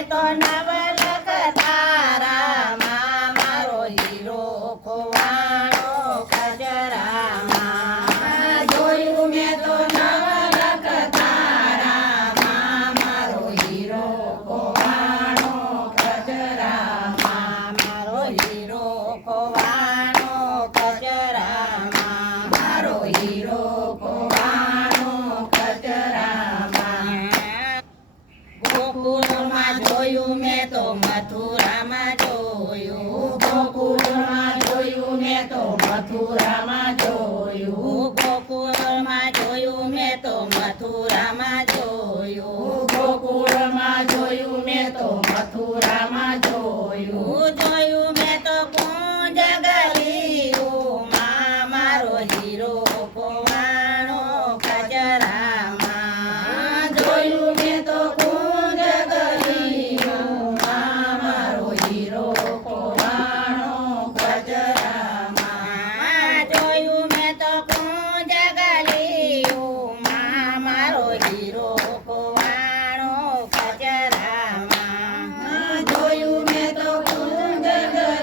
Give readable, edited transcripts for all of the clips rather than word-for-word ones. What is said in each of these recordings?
મેં તો નવલખ તારામાં મારો હીરો ખોવાણો કજરામાં જોયું મેં તો નવલખ તારામાં મારો હીરો ખોવાણો કજરામાં મારો હીરો ખોવાણો કજરામાં મારો હીરો ખોવાણો કજરામાં ગોકુળમાં જોયું મેં તો મથુરામાં જોયું ગોકુળમાં જોયું મેં તો મથુરામાં જોયું ગોકુળમાં જોયું મેં તો મથુરામાં જોયું ગોકુળમાં જોયું મેં તો મથુરામાં જોયું જોયું મેં તો કુંજ ગલીઓમાં મારો હીરો ખોવાણો કજરામાં જોયું મેં તો કુંજ ગલીઓમાં મારો હીરો ખોવાણો કજરામાં જોયું મેં તો કુંજ ગલીઓમાં મારો હીરો ખોવાણો કજરામાં જોયું મેં તો કુંજ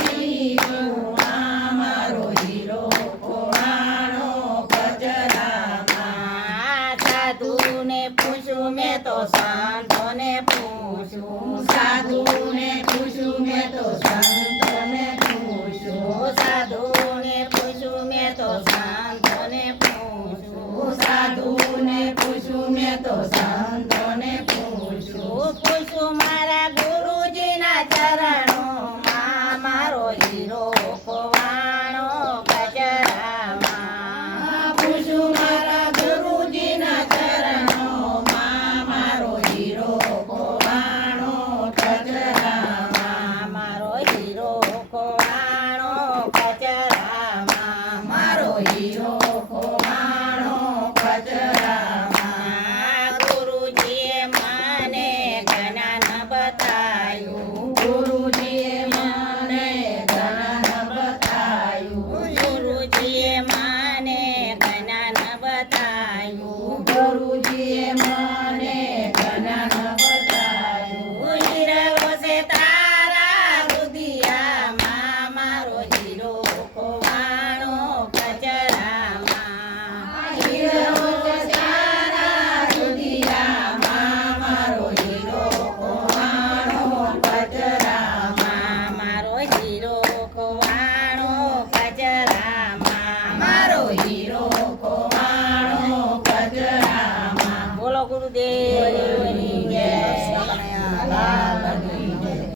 ગલીઓમાં મારો હીરો ખોવાણો કજરામાં સાધુને પૂછ્યું મેં તો સંતોને પૂછ્યું સાધુને